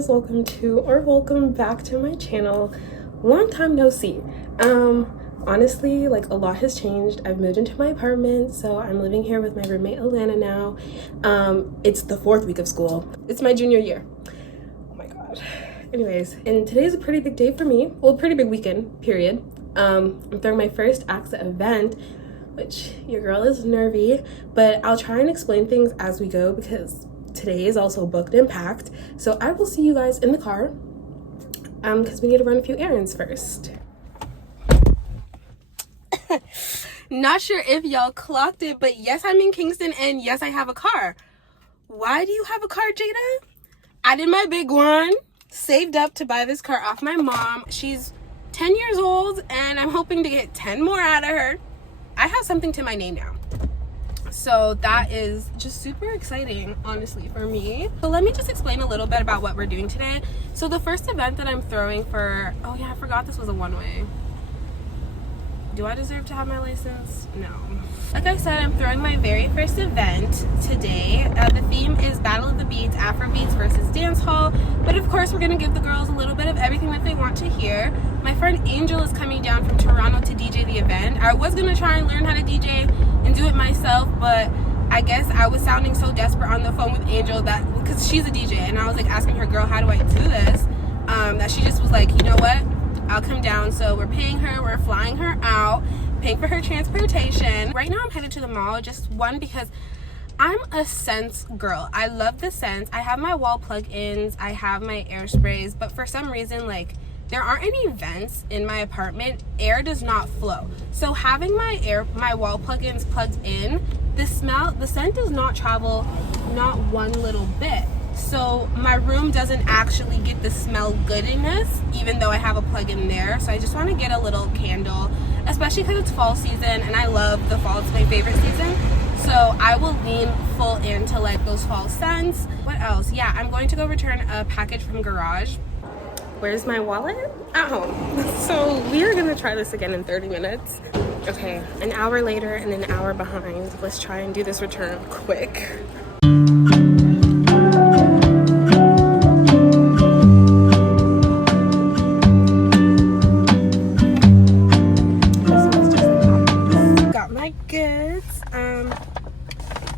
guys, welcome to or welcome back to my channel. Long time no see. Honestly, like, a lot has changed. I've moved into my apartment, so I'm living here with my roommate Alana now. It's the 4th week of school. It's my junior year. Oh my god. Anyways, and today's a pretty big day for me. Well, pretty big weekend, period. I'm throwing my first AXA event, which your girl is nervy, but I'll try and explain things as we go because today is also booked and packed. So I will see you guys in the car because we need to run a few errands first. Not sure if y'all clocked it, but yes, I'm in Kingston and yes, I have a car. Why do you have a car, Jada? I did my big one, saved up to buy this car off my mom. She's 10 years old and I'm hoping to get 10 more out of her. I have something to my name now. So that is just super exciting, honestly, for me. So let me just explain a little bit about what we're doing today. So the first event that I'm throwing for, oh yeah, I forgot this was a one-way. Do I deserve to have my license? No. Like I said, I'm throwing my very first event today. The theme is Battle of the Beats, Afrobeats versus Dance Hall. But of course, we're gonna give the girls a little bit of everything that they want to hear. My friend Angel is coming down from Toronto to DJ the event. I was gonna try and learn how to DJ and do it myself, but I guess I was sounding so desperate on the phone with Angel that, because she's a DJ, and I was like asking her, girl, how do I do this? That she just was like, you know what? I'll come down. So we're paying her, we're flying her out, paying for her transportation. Right now I'm headed to the mall, just one, because I'm a scents girl. I love the scents. I have my wall plug-ins, I have my air sprays, but for some reason, like, there aren't any vents in my apartment. Air does not flow. So having my wall plug-ins plugged in, the scent does not travel not one little bit. So my room doesn't actually get the smell goodiness, even though I have a plug-in there. So I just want to get a little candle, especially because it's fall season and I love the fall. It's my favorite season. So I will lean full into like those fall scents. What else? Yeah, I'm going to go return a package from Garage. Where's my wallet? At home. So we are gonna try this again in 30 minutes. Okay, an hour later and an hour behind. Let's try and do this return quick.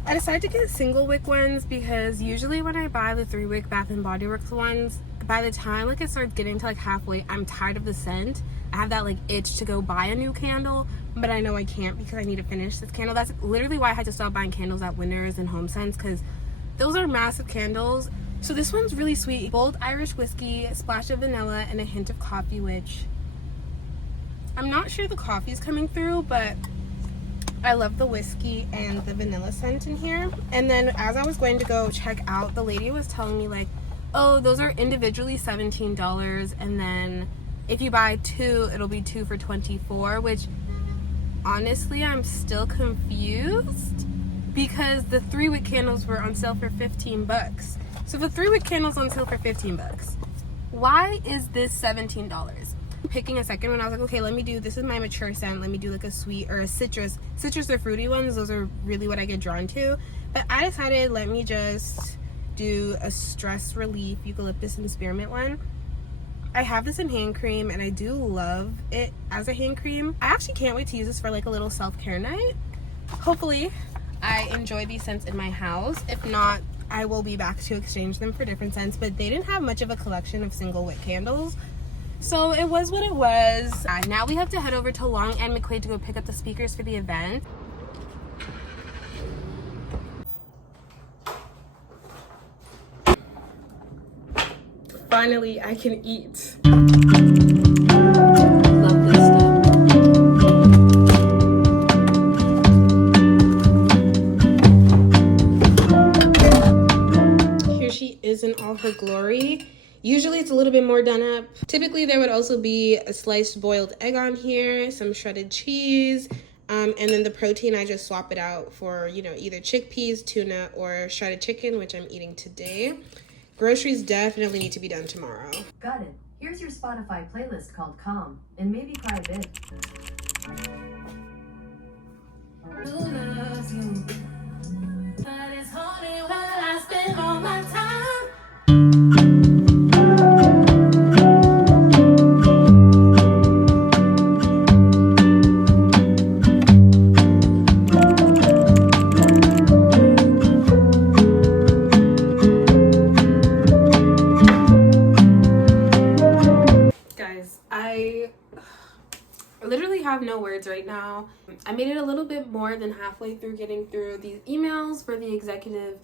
I decided to get single wick ones because usually when I buy the 3-wick Bath and Body Works ones, by the time like it starts getting to like halfway, I'm tired of the scent. I have that like itch to go buy a new candle, but I know I can't because I need to finish this candle. That's literally why I had to stop buying candles at Winners and Home Sense, because those are massive candles. So this one's really sweet. Bold Irish whiskey, a splash of vanilla, and a hint of coffee, which I'm not sure the coffee is coming through, but I love the whiskey and the vanilla scent in here. And then as I was going to go check out, the lady was telling me like, oh, those are individually $17, and then if you buy 2, it'll be 2 for $24, which honestly I'm still confused because the 3-wick candles were on sale for $15. So the 3-wick candles on sale for $15, why is this $17? Picking a second when I was like, okay, let me do, this is my mature scent, let me do like a sweet or a citrus or fruity ones. Those are really what I get drawn to, but I decided let me just do a stress relief eucalyptus and spearmint one. I have this in hand cream and I do love it as a hand cream. I actually can't wait to use this for like a little self-care night. Hopefully I enjoy these scents in my house. If not, I will be back to exchange them for different scents, but they didn't have much of a collection of single wick candles. So it was what it was. Now we have to head over to Long and McQuaid to go pick up the speakers for the event. Finally, I can eat. Love this stuff. Here she is in all her glory. Usually it's a little bit more done up. Typically there would also be a sliced boiled egg on here, some shredded cheese, and then the protein I just swap it out for, you know, either chickpeas, tuna, or shredded chicken, which I'm eating today. Groceries definitely need to be done tomorrow. Got it. Here's your Spotify playlist called Calm, and maybe cry a bit. But it's only when I spend all my time. I literally have no words right now. I made it a little bit more than halfway through getting through these emails for the executive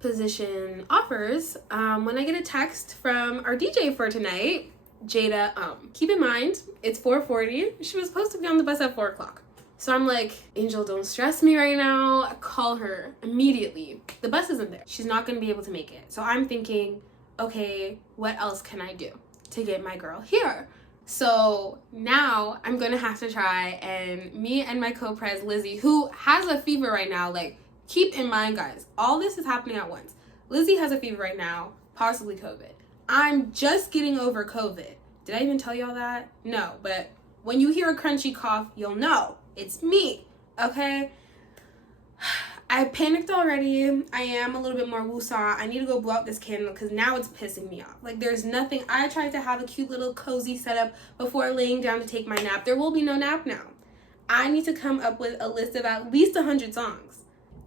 position offers when I get a text from our DJ for tonight, Jada. Keep in mind, it's 4:40. She was supposed to be on the bus at 4 o'clock. So I'm like, Angel, don't stress me right now. I call her immediately. The bus isn't there. She's not going to be able to make it. So I'm thinking, okay, what else can I do to get my girl here? So now I'm going to have to try, and me and my co-pres, Lizzie, who has a fever right now, like, keep in mind, guys, all this is happening at once. Lizzie has a fever right now, possibly COVID. I'm just getting over COVID. Did I even tell y'all that? No, but when you hear a crunchy cough, you'll know. It's me, okay? I panicked already. I am a little bit more woosah. I need to go blow out this candle because now it's pissing me off. Like, there's nothing. I tried to have a cute little cozy setup before laying down to take my nap. There will be no nap now. I need to come up with a list of at least 100 songs.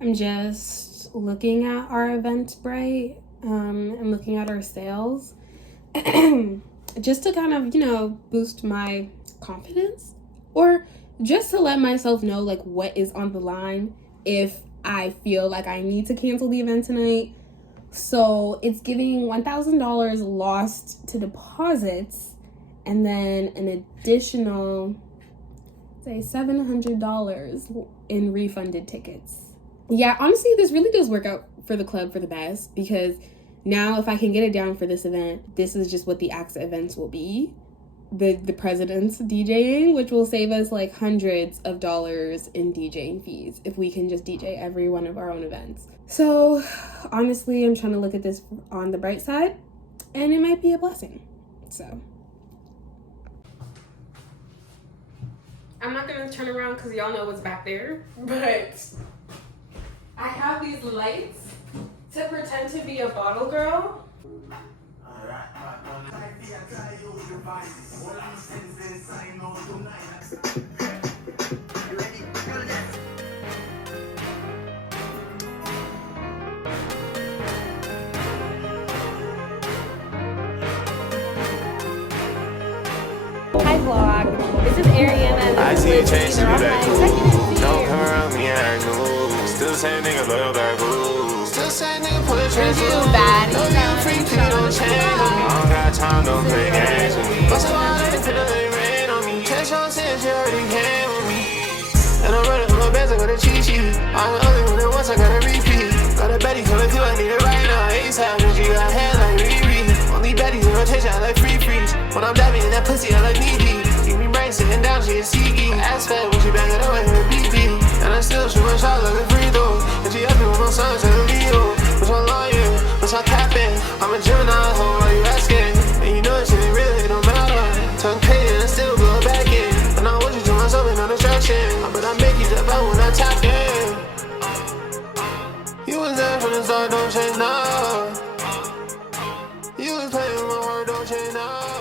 I'm just looking at our Eventbrite and looking at our sales just to kind of, boost my confidence, or just to let myself know, like, what is on the line if I feel like I need to cancel the event tonight. So it's giving $1,000 lost to deposits and then an additional, say, $700 in refunded tickets. Yeah, honestly, this really does work out for the club for the best, because now if I can get it down for this event, this is just what the AXA events will be. The president's DJing, which will save us like hundreds of dollars in DJing fees if we can just DJ every one of our own events. So honestly, I'm trying to look at this on the bright side, and it might be a blessing. So I'm not gonna turn around because y'all know what's back there, but I have these lights to pretend to be a bottle girl. Hi vlog, this is Ariana. I see you change to be back cool. Executive Don't come around me and act new. Still the same nigga, loyal back boo. Still the same nigga, put a trend you. bad. No, you free, please don't change on me. I don't got time, don't play games with me. What's the water, they put a rain on me. Catch on since you already came with me. And I'm running from my bands, I got a cheat sheet. I'm the only one that once I gotta repeat. Got a Betty, so I feel I need it right now. ASAP, and she got hair like Riri. Only Betty's in rotation, I like free freeze. When I'm diving in that pussy, I like knee deep. Give me brain sitting down, she is CE. Ass fat when she back it up, I hear BB. And I still shoot my shot like a free throw. And she asked me with my sons and a Leo. What's my lawyer? What's my capping? I'm a Gemini, so why you asking? And you know it shit ain't real, it don't matter. Tongue pain and I still go back in. And I want you to myself and no distraction. But I make you step out when I tap in. You was there from the start, don't change now. You was playing with my heart, don't change now.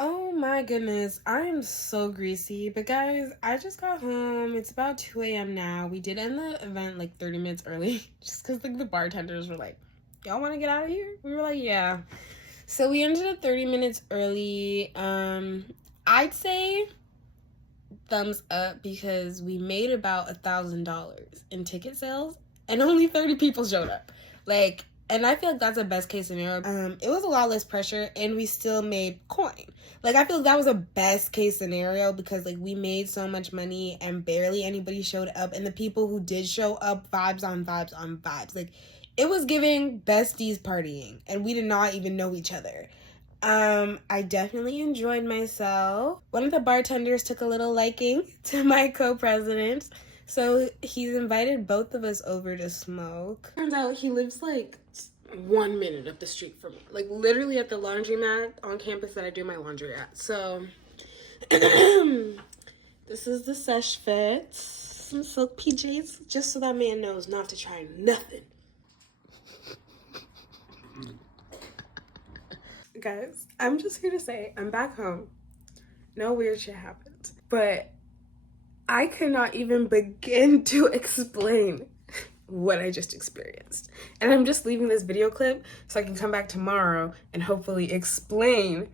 Oh my goodness, I am so greasy. But guys, I just got home. It's about 2 a.m. now. We did end the event like 30 minutes early just because like the bartenders were like, y'all want to get out of here? We were like, yeah. So we ended up 30 minutes early. I'd say thumbs up because we made about $1,000 in ticket sales and only 30 people showed up. Like, and I feel like that's a best case scenario. It was a lot less pressure and we still made coin. Like, I feel like that was a best case scenario because like we made so much money and barely anybody showed up, and the people who did show up, vibes on vibes on vibes. Like, it was giving besties partying and we did not even know each other. I definitely enjoyed myself. One of the bartenders took a little liking to my co-president, so he's invited both of us over to smoke. Turns out he lives like 1 minute up the street from me, like literally at the laundromat on campus that I do my laundry at. So this is the sesh fit, some silk PJs, just so that man knows not to try nothing. Guys, I'm just here to say I'm back home. No weird shit happened. But I could not even begin to explain what I just experienced. And I'm just leaving this video clip so I can come back tomorrow and hopefully explain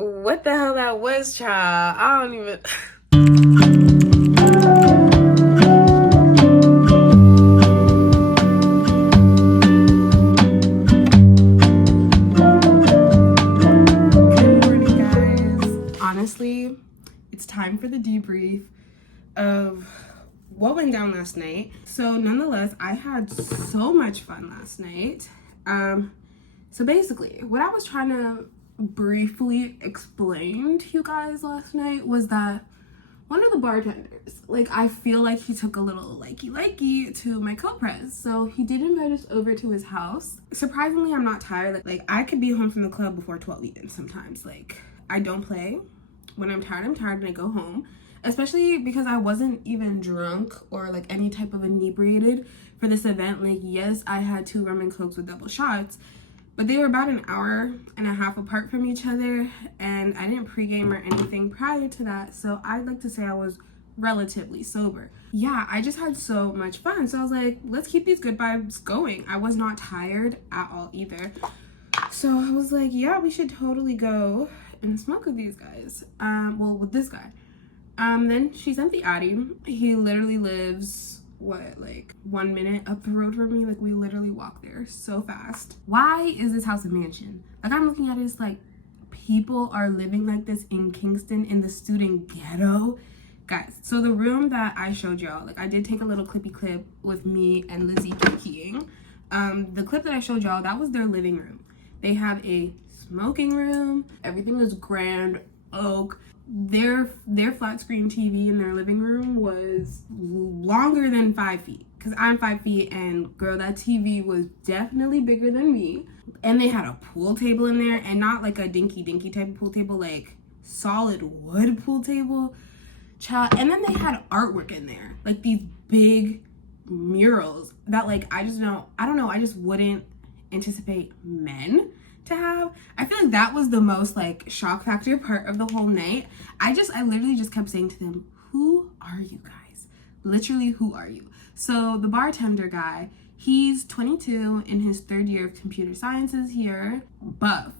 what the hell that was, child. I don't even... Good morning, guys. Honestly, it's time for the debrief of what went down last night. So nonetheless, I had so much fun last night. So basically, what I was trying to briefly explain to you guys last night was that one of the bartenders, like, I feel like he took a little likey to my co-pres. So he did invite us over to his house. Surprisingly, I'm not tired. Like I could be home from the club before 12 even sometimes. Like, I don't play. When I'm tired and I go home. Especially because I wasn't even drunk or like any type of inebriated for this event. Like, yes, I had 2 rum and cokes with double shots, but they were about an hour and a half apart from each other, and I didn't pregame or anything prior to that, so I'd like to say I was relatively sober. Yeah, I just had so much fun, so I was like, let's keep these good vibes going. I was not tired at all either, so I was like, yeah, we should totally go and smoke with these guys. Well, with this guy. Then she sent the Addy. He literally lives, like 1 minute up the road from me. Like, we literally walk there so fast. Why is this house a mansion? Like, I'm looking at it, it's like, people are living like this in Kingston in the student ghetto. Guys, so the room that I showed y'all, like, I did take a little clippy clip with me and Lizzie kikiing. The clip that I showed y'all, that was their living room. They have a smoking room. Everything was grand oak. Their flat screen TV in their living room was longer than 5 feet, because I'm 5 feet, and girl, that TV was definitely bigger than me. And they had a pool table in there, and not like a dinky type of pool table, like solid wood pool table, child. And then they had artwork in there, like these big murals that, like, I don't know, I just wouldn't anticipate men to have. I feel like that was the most like shock factor part of the whole night. I literally just kept saying to them, who are you guys? Literally, who are you? So the bartender guy, he's 22 in his 3rd year of computer sciences here. Buff.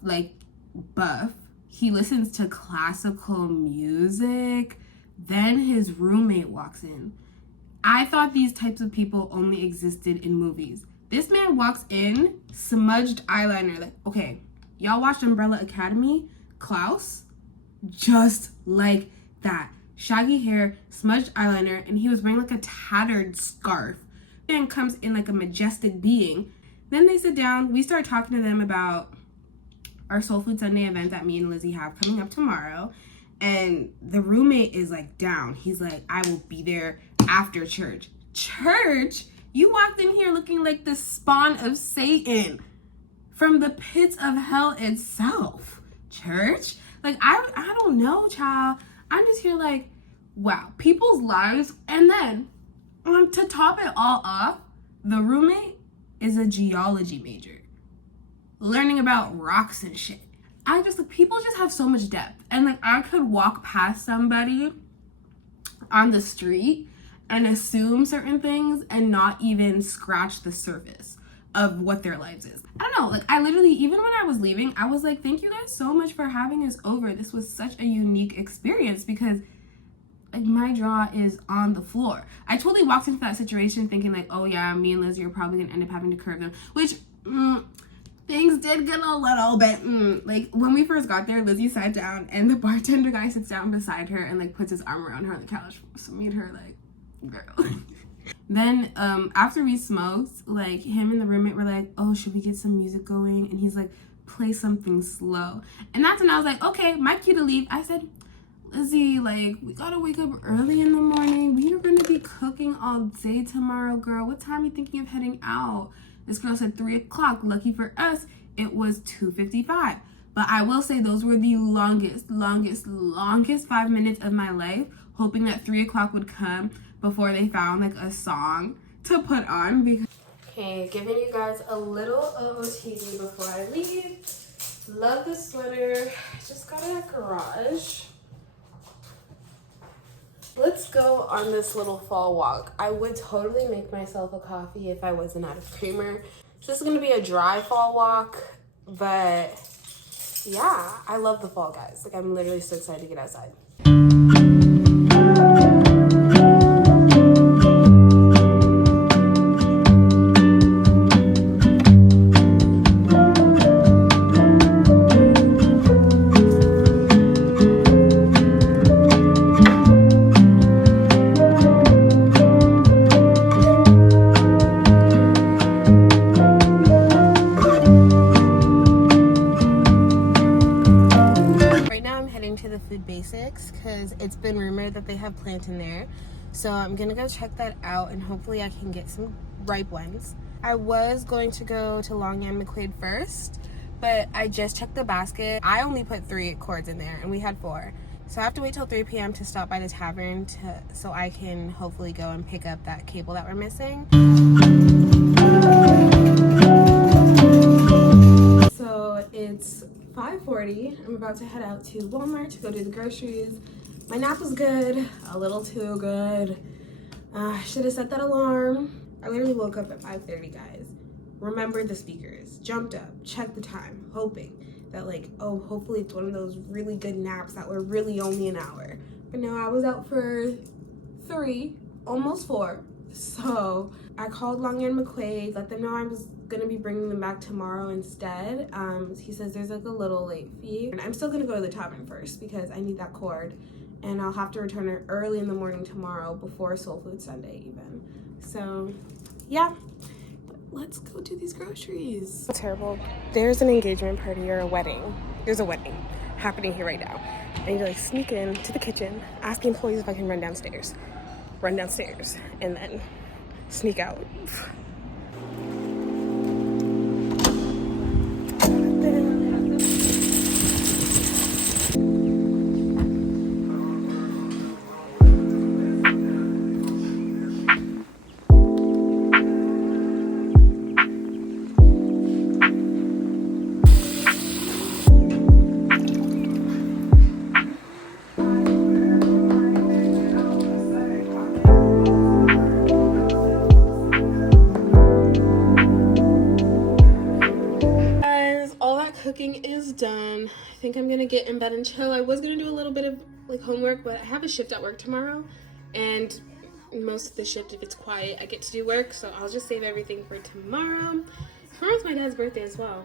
He listens to classical music. Then his roommate walks in. I thought these types of people only existed in movies. This man walks in, smudged eyeliner. Like, okay, y'all watched Umbrella Academy? Klaus? Just like that. Shaggy hair, smudged eyeliner, and he was wearing like a tattered scarf. Then comes in like a majestic being. Then they sit down. We start talking to them about our Soul Food Sunday event that me and Lizzie have coming up tomorrow. And the roommate is like down. He's like, I will be there after church. Church? You walked in here looking like the spawn of Satan from the pits of hell itself. Church? Like, I don't know, child. I'm just here like, wow, people's lives. And then, to top it all off, the roommate is a geology major, learning about rocks and shit. People just have so much depth. And like, I could walk past somebody on the street and assume certain things and not even scratch the surface of what their lives is. I don't know, like, I literally, even when I was leaving, I was like, thank you guys so much for having us over. This was such a unique experience, because like, my jaw is on the floor. I totally walked into that situation thinking like, oh yeah, me and Lizzie are probably gonna end up having to curve them, which things did get a little bit like, when we first got there, Lizzie sat down and the bartender guy sits down beside her and like puts his arm around her on the couch. So me and her like, girl. Then after we smoked, like, him and the roommate were like, oh, should we get some music going? And he's like, play something slow. And that's when I was like, okay, my cue to leave. I said, Lizzie, like, we gotta wake up early in the morning. We are gonna be cooking all day tomorrow, girl. What time are you thinking of heading out? This girl said 3 o'clock. Lucky for us, it was 2:55. But I will say those were the longest 5 minutes of my life, hoping that 3 o'clock would come before they found like a song to put on. Because okay, giving you guys a little OOTD before I leave. Love this sweater. Just got it at garage. Let's go on this little fall walk. I would totally make myself a coffee if I wasn't out of creamer. So this is gonna be a dry fall walk, but yeah, I love the fall, guys. Like, I'm literally so excited to get outside. To the food basics because it's been rumored that they have plantain there, so I'm gonna go check that out and hopefully I can get some ripe ones. I was going to go to Long and McQuaid first, but I just checked the basket. I only put 3 cords in there and we had 4, so I have to wait till 3 p.m. to stop by the tavern so I can hopefully go and pick up that cable that we're missing. So it's 5:40. I'm about to head out to Walmart to go do the groceries. My nap was good, a little too good. I should have set that alarm. I literally woke up at 5:30, guys. Remembered the speakers, jumped up, checked the time, hoping that like, oh, hopefully it's one of those really good naps that were really only an hour. But no, I was out for 3, almost 4. So I called Long and McQuaid, let them know I was gonna be bringing them back tomorrow instead. He says there's like a little late fee, and I'm still gonna go to the tavern first because I need that cord, and I'll have to return it early in the morning tomorrow before Soul Food Sunday even. So yeah, let's go do these groceries. Terrible. There's an engagement party or a wedding. There's a wedding happening here right now. I need to like sneak in to the kitchen, ask the employees if I can run downstairs, and then sneak out. Cooking is done. I think I'm gonna get in bed and chill. I was gonna do a little bit of like homework, but I have a shift at work tomorrow, and most of the shift, if it's quiet, I get to do work, so I'll just save everything for tomorrow. Tomorrow's my dad's birthday as well.